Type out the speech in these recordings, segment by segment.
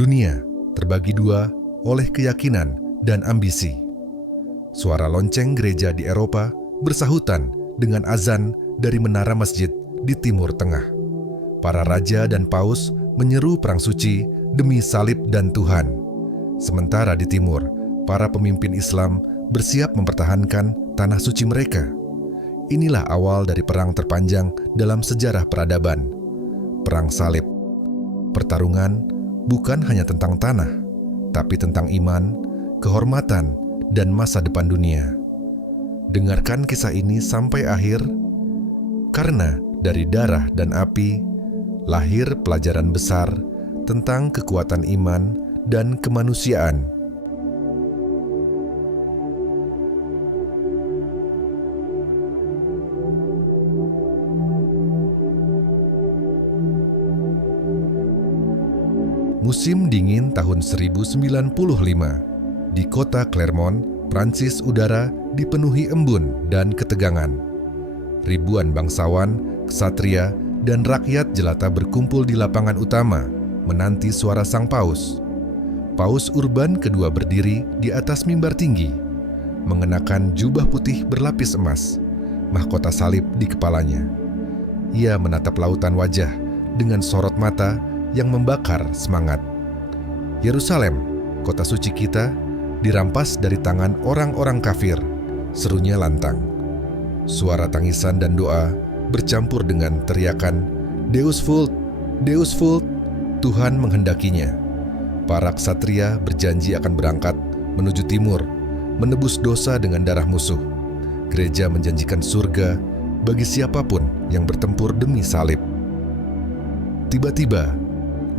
Dunia terbagi dua oleh keyakinan dan ambisi. Suara lonceng gereja di Eropa bersahutan dengan azan dari menara masjid di Timur Tengah. Para raja dan paus menyeru perang suci demi salib dan Tuhan. Sementara di timur, para pemimpin Islam bersiap mempertahankan tanah suci mereka. Inilah awal dari perang terpanjang dalam sejarah peradaban, Perang Salib. Pertarungan bukan hanya tentang tanah, tapi tentang iman, kehormatan, dan masa depan dunia. Dengarkan kisah ini sampai akhir, karena dari darah dan api lahir pelajaran besar tentang kekuatan iman dan kemanusiaan. Musim dingin tahun 1095, di kota Clermont, Prancis, udara dipenuhi embun dan ketegangan. Ribuan bangsawan, ksatria, dan rakyat jelata berkumpul di lapangan utama, menanti suara sang paus. Paus Urban II berdiri di atas mimbar tinggi, mengenakan jubah putih berlapis emas, mahkota salib di kepalanya. Ia menatap lautan wajah dengan sorot mata yang membakar semangat. Yerusalem, kota suci kita, dirampas dari tangan orang-orang kafir, serunya lantang. Suara tangisan dan doa bercampur dengan teriakan, Deus vult, Deus vult, Tuhan menghendakinya. Para ksatria berjanji akan berangkat menuju timur, menebus dosa dengan darah musuh. Gereja menjanjikan surga bagi siapapun yang bertempur demi salib. Tiba-tiba,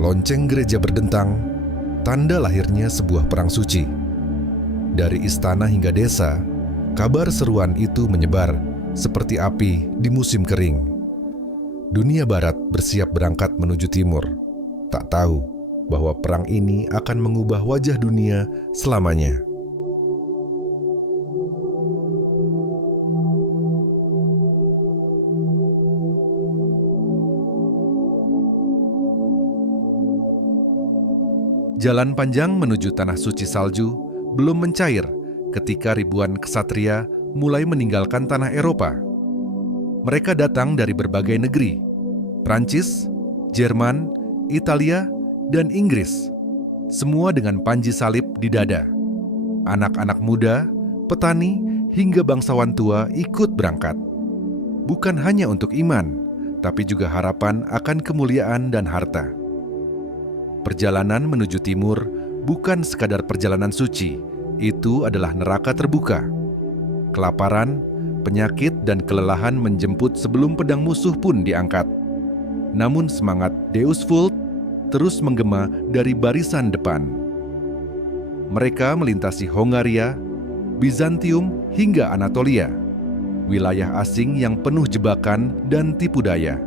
lonceng gereja berdentang, tanda lahirnya sebuah perang suci. Dari istana hingga desa, kabar seruan itu menyebar seperti api di musim kering. Dunia barat bersiap berangkat menuju timur, tak tahu bahwa perang ini akan mengubah wajah dunia selamanya. Jalan panjang menuju tanah suci salju belum mencair ketika ribuan ksatria mulai meninggalkan tanah Eropa. Mereka datang dari berbagai negeri, Prancis, Jerman, Italia, dan Inggris, semua dengan panji salib di dada. Anak-anak muda, petani, hingga bangsawan tua ikut berangkat. Bukan hanya untuk iman, tapi juga harapan akan kemuliaan dan harta. Perjalanan menuju timur bukan sekadar perjalanan suci, itu adalah neraka terbuka. Kelaparan, penyakit, dan kelelahan menjemput sebelum pedang musuh pun diangkat. Namun semangat Deus vult terus menggema dari barisan depan. Mereka melintasi Hongaria, Bizantium, hingga Anatolia, wilayah asing yang penuh jebakan dan tipu daya.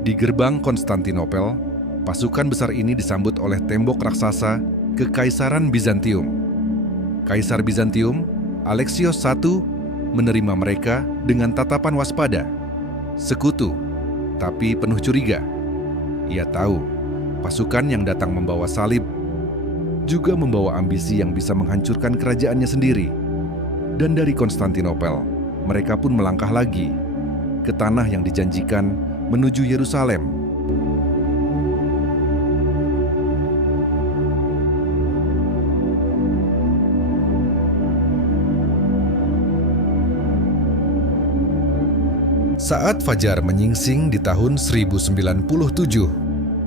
Di gerbang Konstantinopel, pasukan besar ini disambut oleh tembok raksasa Kekaisaran Bizantium. Kaisar Bizantium, Alexios I, menerima mereka dengan tatapan waspada, sekutu, tapi penuh curiga. Ia tahu pasukan yang datang membawa salib juga membawa ambisi yang bisa menghancurkan kerajaannya sendiri. Dan dari Konstantinopel, mereka pun melangkah lagi ke tanah yang dijanjikan menuju Yerusalem. Saat fajar menyingsing di tahun 1097,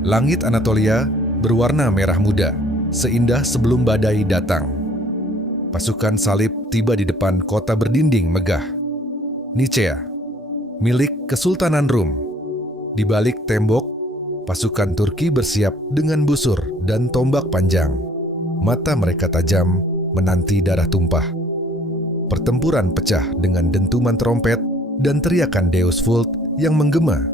langit Anatolia berwarna merah muda, seindah sebelum badai datang. Pasukan salib tiba di depan kota berdinding megah, Nicea, milik Kesultanan Rum. Di balik tembok, pasukan Turki bersiap dengan busur dan tombak panjang. Mata mereka tajam, menanti darah tumpah. Pertempuran pecah dengan dentuman trompet dan teriakan Deus vult yang menggema.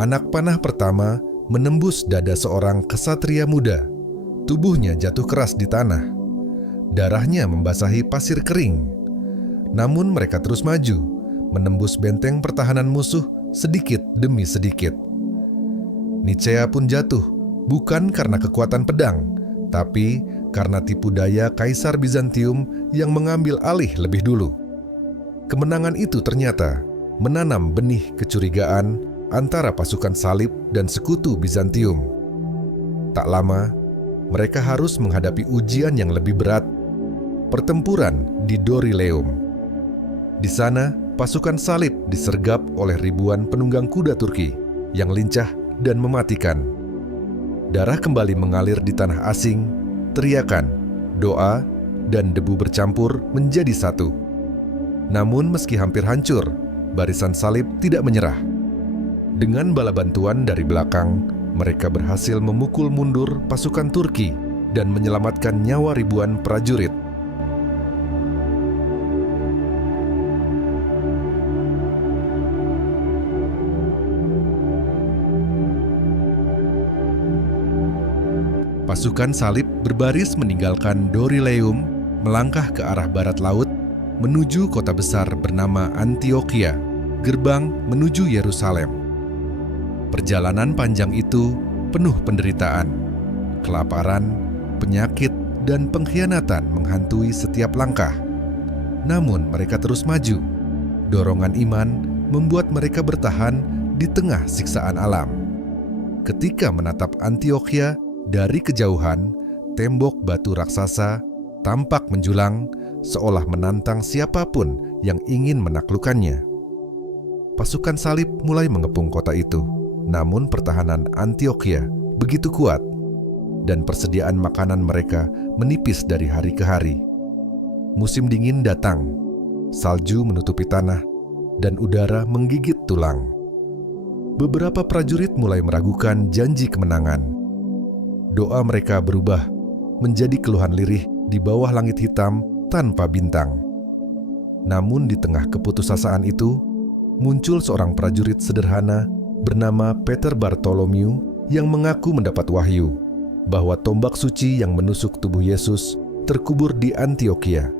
Anak panah pertama menembus dada seorang ksatria muda. Tubuhnya jatuh keras di tanah. Darahnya membasahi pasir kering. Namun mereka terus maju, menembus benteng pertahanan musuh sedikit demi sedikit. Nicea pun jatuh bukan karena kekuatan pedang, tapi karena tipu daya Kaisar Bizantium yang mengambil alih lebih dulu. Kemenangan itu ternyata menanam benih kecurigaan antara pasukan salib dan sekutu Bizantium. Tak lama, mereka harus menghadapi ujian yang lebih berat, pertempuran di Dorileum. Di sana, pasukan salib disergap oleh ribuan penunggang kuda Turki yang lincah dan mematikan. Darah kembali mengalir di tanah asing, teriakan, doa, dan debu bercampur menjadi satu. Namun meski hampir hancur, barisan salib tidak menyerah. Dengan bala bantuan dari belakang, mereka berhasil memukul mundur pasukan Turki dan menyelamatkan nyawa ribuan prajurit. Pasukan salib berbaris meninggalkan Dorileum, melangkah ke arah barat laut, menuju kota besar bernama Antiokhia, gerbang menuju Yerusalem. Perjalanan panjang itu penuh penderitaan, kelaparan, penyakit, dan pengkhianatan menghantui setiap langkah. Namun mereka terus maju. Dorongan iman membuat mereka bertahan di tengah siksaan alam. Ketika menatap Antiokhia, dari kejauhan, tembok batu raksasa tampak menjulang seolah menantang siapapun yang ingin menaklukkannya. Pasukan salib mulai mengepung kota itu, namun pertahanan Antiokhia begitu kuat dan persediaan makanan mereka menipis dari hari ke hari. Musim dingin datang, salju menutupi tanah, dan udara menggigit tulang. Beberapa prajurit mulai meragukan janji kemenangan. Doa mereka berubah menjadi keluhan lirih di bawah langit hitam tanpa bintang. Namun di tengah keputusasaan itu, muncul seorang prajurit sederhana bernama Peter Bartholomew yang mengaku mendapat wahyu bahwa tombak suci yang menusuk tubuh Yesus terkubur di Antiokhia.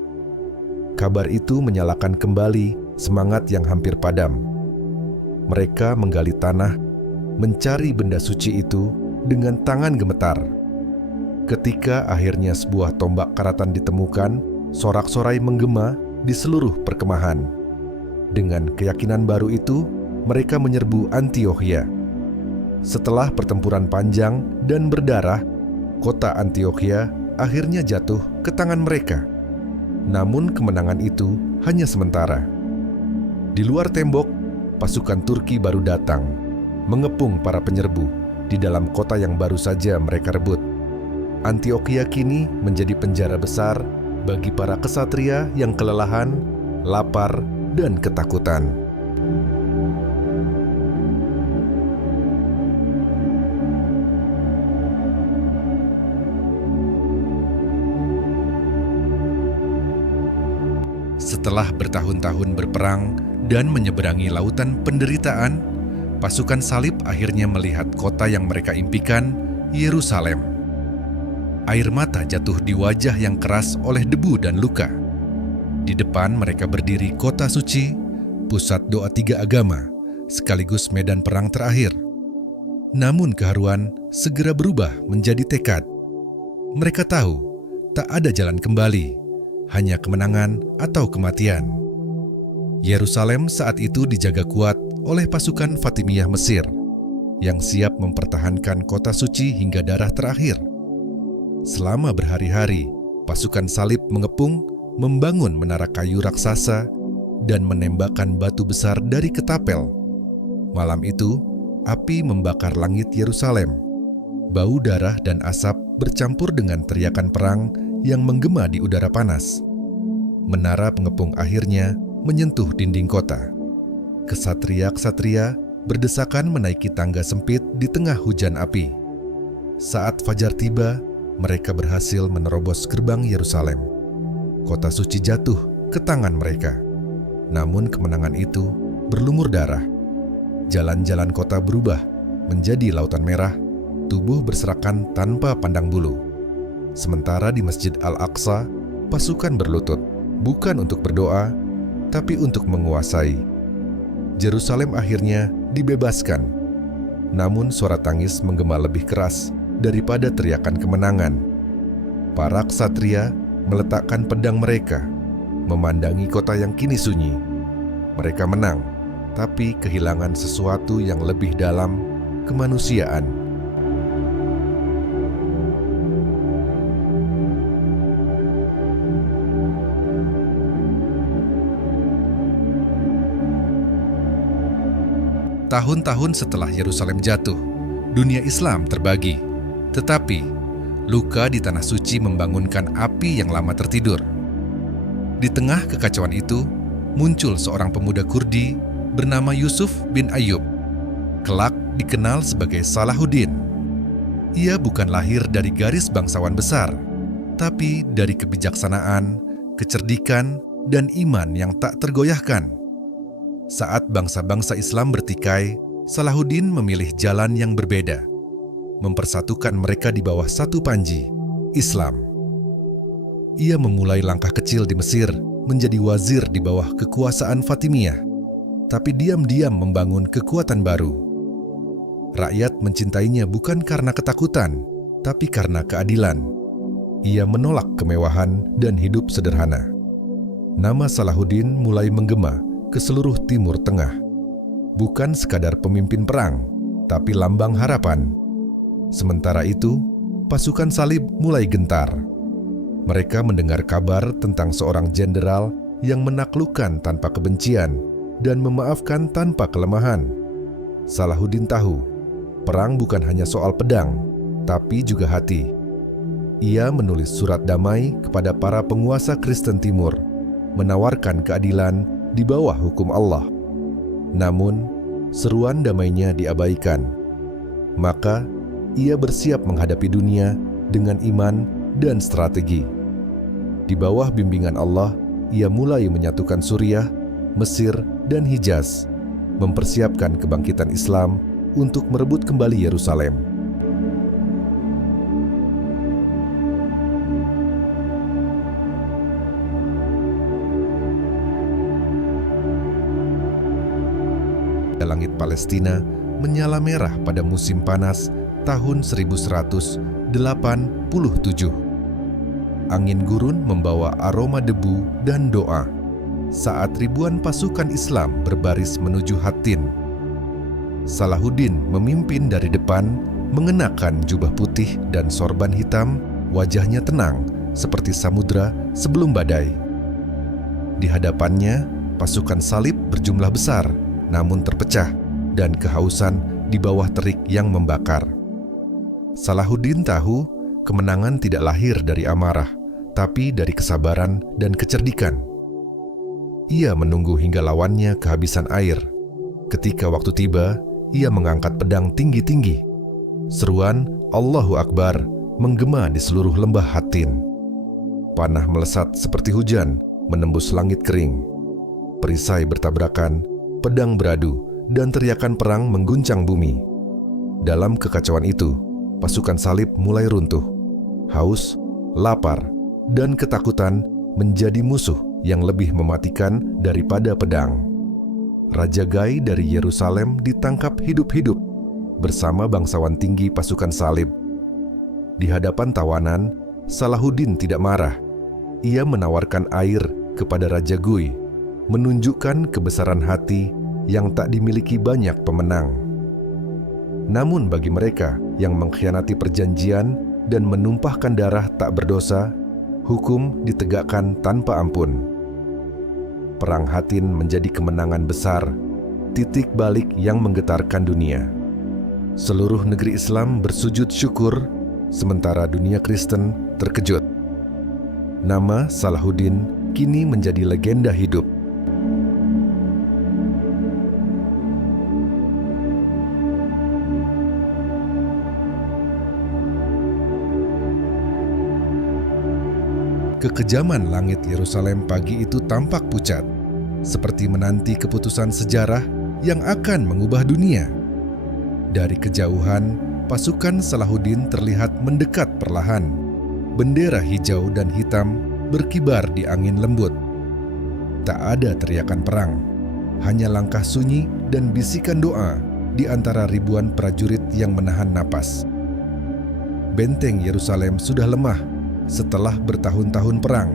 Kabar itu menyalakan kembali semangat yang hampir padam. Mereka menggali tanah, mencari benda suci itu dengan tangan gemetar. Ketika akhirnya sebuah tombak karatan ditemukan, sorak-sorai menggema di seluruh perkemahan. Dengan keyakinan baru itu, mereka menyerbu Antiokhia. Setelah pertempuran panjang dan berdarah, kota Antiokhia akhirnya jatuh ke tangan mereka. Namun kemenangan itu hanya sementara. Di luar tembok, pasukan Turki baru datang, mengepung para penyerbu di dalam kota yang baru saja mereka rebut. Antiokhia kini menjadi penjara besar bagi para kesatria yang kelelahan, lapar, dan ketakutan. Setelah bertahun-tahun berperang dan menyeberangi lautan penderitaan, pasukan salib akhirnya melihat kota yang mereka impikan, Yerusalem. Air mata jatuh di wajah yang keras oleh debu dan luka. Di depan mereka berdiri kota suci, pusat doa tiga agama, sekaligus medan perang terakhir. Namun keharuan segera berubah menjadi tekad. Mereka tahu tak ada jalan kembali, hanya kemenangan atau kematian. Yerusalem saat itu dijaga kuat oleh pasukan Fatimiyah Mesir yang siap mempertahankan kota suci hingga darah terakhir. Selama berhari-hari, pasukan salib mengepung, membangun menara kayu raksasa, dan menembakkan batu besar dari ketapel. Malam itu, api membakar langit Yerusalem. Bau darah dan asap bercampur dengan teriakan perang yang menggema di udara panas. Menara pengepung akhirnya menyentuh dinding kota. Kesatria-kesatria berdesakan menaiki tangga sempit di tengah hujan api. Saat fajar tiba, mereka berhasil menerobos gerbang Yerusalem. Kota suci jatuh ke tangan mereka. Namun kemenangan itu berlumur darah. Jalan-jalan kota berubah menjadi lautan merah, tubuh berserakan tanpa pandang bulu. Sementara di Masjid Al-Aqsa, pasukan berlutut, bukan untuk berdoa, tapi untuk menguasai. Yerusalem akhirnya dibebaskan. Namun suara tangis menggema lebih keras daripada teriakan kemenangan. Para ksatria meletakkan pedang mereka, memandangi kota yang kini sunyi. Mereka menang, tapi kehilangan sesuatu yang lebih dalam, kemanusiaan. Tahun-tahun setelah Yerusalem jatuh, dunia Islam terbagi. Tetapi, luka di Tanah Suci membangunkan api yang lama tertidur. Di tengah kekacauan itu, muncul seorang pemuda Kurdi bernama Yusuf bin Ayyub. Kelak dikenal sebagai Salahuddin. Ia bukan lahir dari garis bangsawan besar, tapi dari kebijaksanaan, kecerdikan, dan iman yang tak tergoyahkan. Saat bangsa-bangsa Islam bertikai, Salahuddin memilih jalan yang berbeda, mempersatukan mereka di bawah satu panji, Islam. Ia memulai langkah kecil di Mesir, menjadi wazir di bawah kekuasaan Fatimiyah, tapi diam-diam membangun kekuatan baru. Rakyat mencintainya bukan karena ketakutan, tapi karena keadilan. Ia menolak kemewahan dan hidup sederhana. Nama Salahuddin mulai menggema ke seluruh Timur Tengah. Bukan sekadar pemimpin perang, tapi lambang harapan. Sementara itu, pasukan salib mulai gentar. Mereka mendengar kabar tentang seorang jenderal yang menaklukkan tanpa kebencian dan memaafkan tanpa kelemahan. Salahuddin tahu, perang bukan hanya soal pedang, tapi juga hati. Ia menulis surat damai kepada para penguasa Kristen Timur, menawarkan keadilan di bawah hukum Allah. Namun, seruan damainya diabaikan. Maka, ia bersiap menghadapi dunia dengan iman dan strategi. Di bawah bimbingan Allah, ia mulai menyatukan Suriah, Mesir, dan Hijaz, mempersiapkan kebangkitan Islam untuk merebut kembali Yerusalem. Langit Palestina menyala merah pada musim panas tahun 1187. Angin gurun membawa aroma debu dan doa saat ribuan pasukan Islam berbaris menuju Hattin. Salahuddin memimpin dari depan, mengenakan jubah putih dan sorban hitam, wajahnya tenang seperti samudra sebelum badai. Di hadapannya, pasukan salib berjumlah besar, namun terpecah dan kehausan di bawah terik yang membakar. Salahuddin tahu kemenangan tidak lahir dari amarah, tapi dari kesabaran dan kecerdikan. Ia menunggu hingga lawannya kehabisan air. Ketika waktu tiba, ia mengangkat pedang tinggi-tinggi. Seruan Allahu Akbar menggema di seluruh lembah Hattin. Panah melesat seperti hujan, menembus langit kering. Perisai bertabrakan, pedang beradu, dan teriakan perang mengguncang bumi. Dalam kekacauan itu, pasukan salib mulai runtuh. Haus, lapar, dan ketakutan menjadi musuh yang lebih mematikan daripada pedang. Raja Gai dari Yerusalem ditangkap hidup-hidup bersama bangsawan tinggi pasukan salib. Di hadapan tawanan, Salahuddin tidak marah. Ia menawarkan air kepada Raja Gui, menunjukkan kebesaran hati yang tak dimiliki banyak pemenang. Namun bagi mereka yang mengkhianati perjanjian dan menumpahkan darah tak berdosa, hukum ditegakkan tanpa ampun. Perang Hattin menjadi kemenangan besar, titik balik yang menggetarkan dunia. Seluruh negeri Islam bersujud syukur, sementara dunia Kristen terkejut. Nama Salahuddin kini menjadi legenda hidup. Kekejaman langit Yerusalem pagi itu tampak pucat, seperti menanti keputusan sejarah yang akan mengubah dunia. Dari kejauhan, pasukan Salahuddin terlihat mendekat perlahan. Bendera hijau dan hitam berkibar di angin lembut. Tak ada teriakan perang, hanya langkah sunyi dan bisikan doa di antara ribuan prajurit yang menahan napas. benteng Yerusalem sudah lemah setelah bertahun-tahun perang.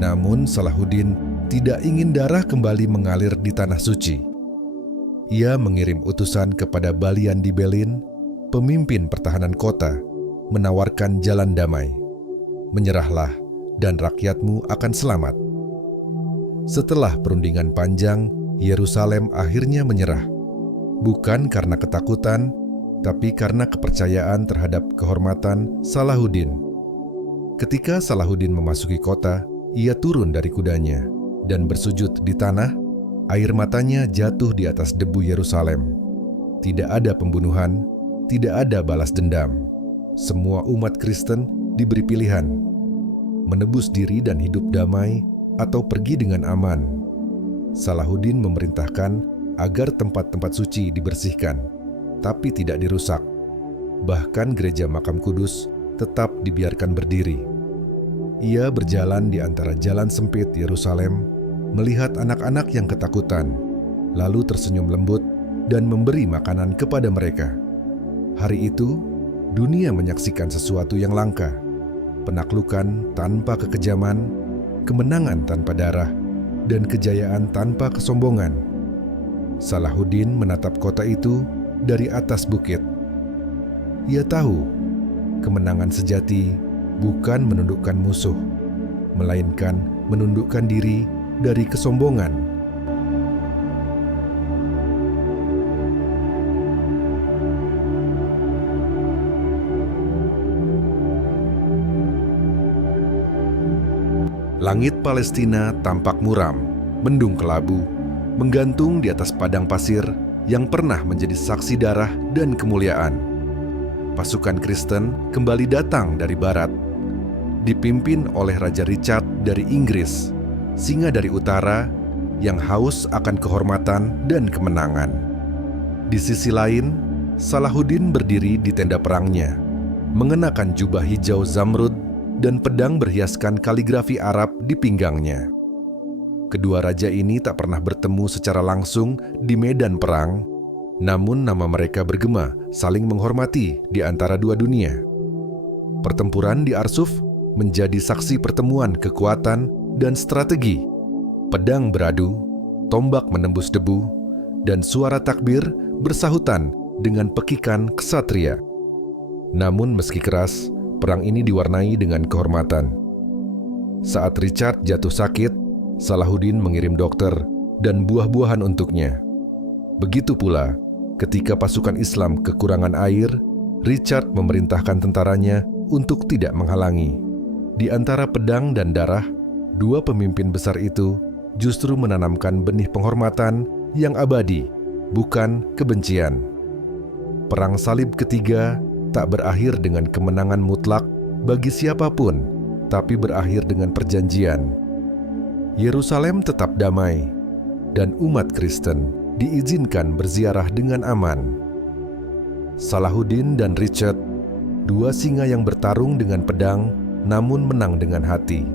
Namun Salahuddin tidak ingin darah kembali mengalir di tanah suci. Ia mengirim utusan kepada Balian di Belin, pemimpin pertahanan kota, menawarkan jalan damai. Menyerahlah dan rakyatmu akan selamat. Setelah perundingan panjang, Yerusalem akhirnya menyerah. Bukan karena ketakutan, tapi karena kepercayaan terhadap kehormatan Salahuddin. Ketika Salahuddin memasuki kota, ia turun dari kudanya dan bersujud di tanah. Air matanya jatuh di atas debu Yerusalem. Tidak ada pembunuhan, tidak ada balas dendam. Semua umat Kristen diberi pilihan, menebus diri dan hidup damai atau pergi dengan aman. Salahuddin memerintahkan agar tempat-tempat suci dibersihkan, tapi tidak dirusak. Bahkan gereja Makam Kudus tetap dibiarkan berdiri. Ia berjalan di antara jalan sempit Yerusalem, melihat anak-anak yang ketakutan, lalu tersenyum lembut dan memberi makanan kepada mereka. Hari itu, dunia menyaksikan sesuatu yang langka, penaklukan tanpa kekejaman, kemenangan tanpa darah, dan kejayaan tanpa kesombongan. Salahuddin menatap kota itu dari atas bukit. Ia tahu, kemenangan sejati bukan menundukkan musuh, melainkan menundukkan diri dari kesombongan. Langit Palestina tampak muram, mendung kelabu, menggantung di atas padang pasir yang pernah menjadi saksi darah dan kemuliaan. Pasukan Kristen kembali datang dari barat, dipimpin oleh Raja Richard dari Inggris, singa dari utara yang haus akan kehormatan dan kemenangan. Di sisi lain, Salahuddin berdiri di tenda perangnya, mengenakan jubah hijau zamrud dan pedang berhiaskan kaligrafi Arab di pinggangnya. Kedua raja ini tak pernah bertemu secara langsung di medan perang, namun nama mereka bergema saling menghormati di antara dua dunia. Pertempuran di Arsuf menjadi saksi pertemuan kekuatan dan strategi. Pedang beradu, tombak menembus debu, dan suara takbir bersahutan dengan pekikan ksatria. Namun meski keras, perang ini diwarnai dengan kehormatan. Saat Richard jatuh sakit, Salahuddin mengirim dokter dan buah-buahan untuknya. Begitu pula, ketika pasukan Islam kekurangan air, Richard memerintahkan tentaranya untuk tidak menghalangi. Di antara pedang dan darah, dua pemimpin besar itu justru menanamkan benih penghormatan yang abadi, bukan kebencian. Perang Salib ketiga tak berakhir dengan kemenangan mutlak bagi siapapun, tapi berakhir dengan perjanjian. Yerusalem tetap damai, dan umat Kristen diizinkan berziarah dengan aman. Salahuddin dan Richard, dua singa yang bertarung dengan pedang, namun menang dengan hati.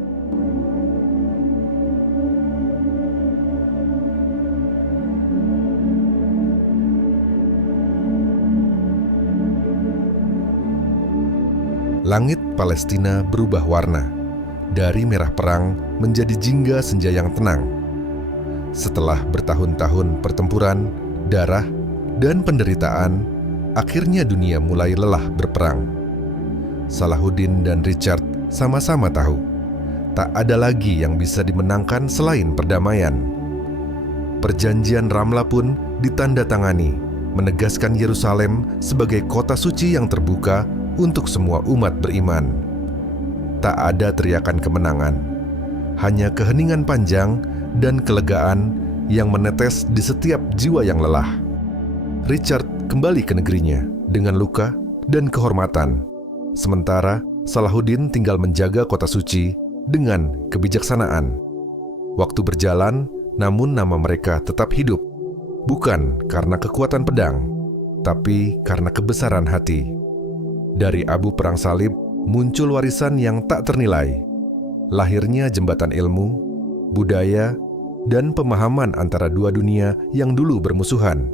Langit Palestina berubah warna, dari merah perang menjadi jingga senja yang tenang. Setelah bertahun-tahun pertempuran, darah, dan penderitaan, akhirnya dunia mulai lelah berperang. Salahuddin dan Richard sama-sama tahu, tak ada lagi yang bisa dimenangkan selain perdamaian. Perjanjian Ramla pun ditandatangani, menegaskan Yerusalem sebagai kota suci yang terbuka untuk semua umat beriman. Tak ada teriakan kemenangan, hanya keheningan panjang dan kelegaan yang menetes di setiap jiwa yang lelah. Richard kembali ke negerinya dengan luka dan kehormatan, sementara Salahuddin tinggal menjaga kota suci dengan kebijaksanaan. Waktu berjalan, namun nama mereka tetap hidup, bukan karena kekuatan pedang, tapi karena kebesaran hati. Dari abu perang salib muncul warisan yang tak ternilai. Lahirnya jembatan ilmu, budaya, dan pemahaman antara dua dunia yang dulu bermusuhan.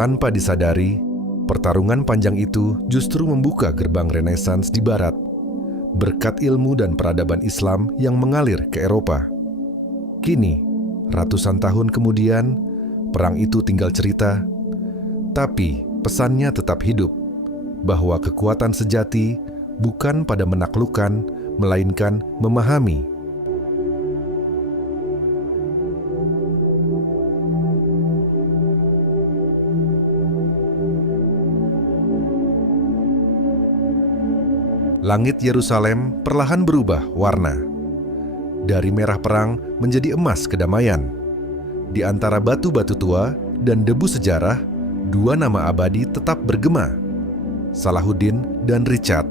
Tanpa disadari, Pertarungan panjang itu justru membuka gerbang Renaissance di Barat, berkat ilmu dan peradaban Islam yang mengalir ke Eropa. Kini, ratusan tahun kemudian, perang itu tinggal cerita, tapi pesannya tetap hidup, bahwa kekuatan sejati bukan pada menaklukkan, melainkan memahami. Langit Yerusalem perlahan berubah warna. Dari merah perang menjadi emas kedamaian. Di antara batu-batu tua dan debu sejarah, dua nama abadi tetap bergema. Salahuddin dan Richard,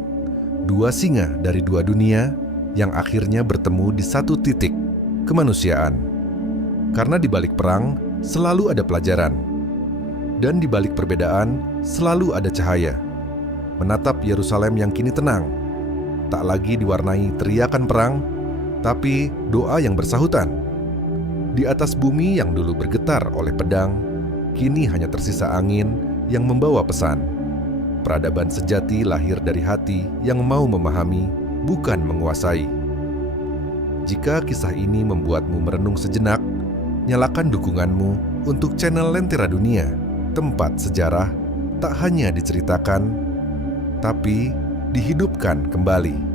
dua singa dari dua dunia yang akhirnya bertemu di satu titik, kemanusiaan. Karena di balik perang selalu ada pelajaran. Dan di balik perbedaan selalu ada cahaya. Menatap Yerusalem yang kini tenang, tak lagi diwarnai teriakan perang, tapi doa yang bersahutan. Di atas bumi yang dulu bergetar oleh pedang, kini hanya tersisa angin yang membawa pesan. Peradaban sejati lahir dari hati yang mau memahami, bukan menguasai. Jika kisah ini membuatmu merenung sejenak, nyalakan dukunganmu untuk channel Lentera Dunia, tempat sejarah tak hanya diceritakan, tapi dihidupkan kembali.